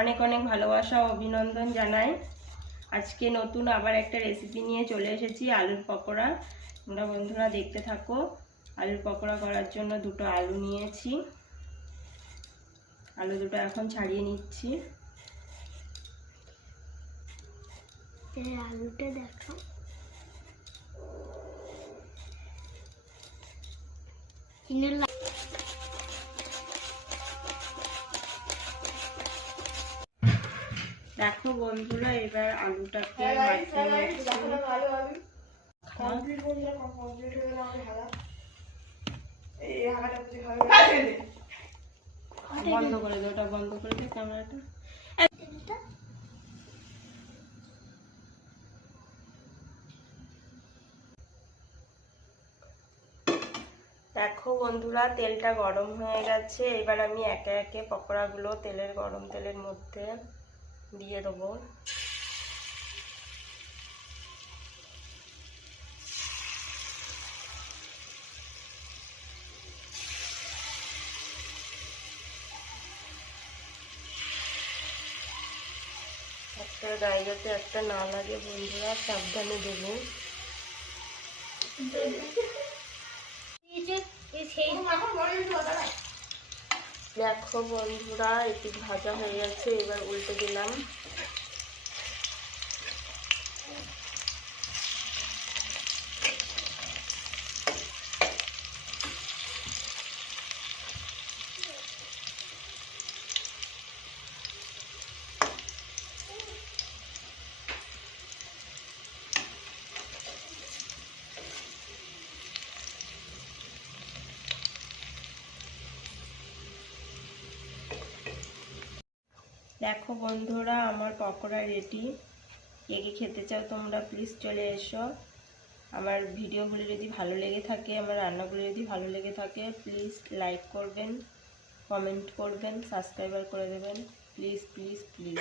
অনেক অনেক ভালোবাসা ও অভিনন্দন জানাই। আজকে নতুন আবার একটা রেসিপি নিয়ে চলে এসেছি, আলুর পকোড়া। তোমরা বন্ধুরা দেখতে থাকো। আলুর পকোড়া করার জন্য দুটো আলু নিয়েছি। আলু দুটো এখন ছাড়িয়ে নিচ্ছি। আলুটা দেখো, দেখো বন্ধুরা, এবার আলুটাকে বন্ধ করে দে, ওটা বন্ধ করে দে ক্যামেরাটা। দেখো বন্ধুরা, তেলটা গরম হয়ে গেছে। এবার আমি একে একে পকোড়াগুলো গরম তেলের মধ্যে দিয়ে দেবো। একটা গায়ে যাতে একটা না লাগে বন্ধুরা, সাবধানে দেবো। দেখো বন্ধুরা, একটু ভাজা হয়ে গেছে, এবার উল্টে দিলাম। দেখো বন্ধুরা, আমার পকোড়া রেডি। কে কে খেতে চাও তোমরা প্লিজ চলে এসো। আমার ভিডিওগুলো যদি ভালো লেগে থাকে, আমার রান্নাগুলো যদি ভালো লেগে থাকে, প্লিজ লাইক করবেন, কমেন্ট করবেন, সাবস্ক্রাইবার করে দেবেন, প্লিজ প্লিজ প্লিজ।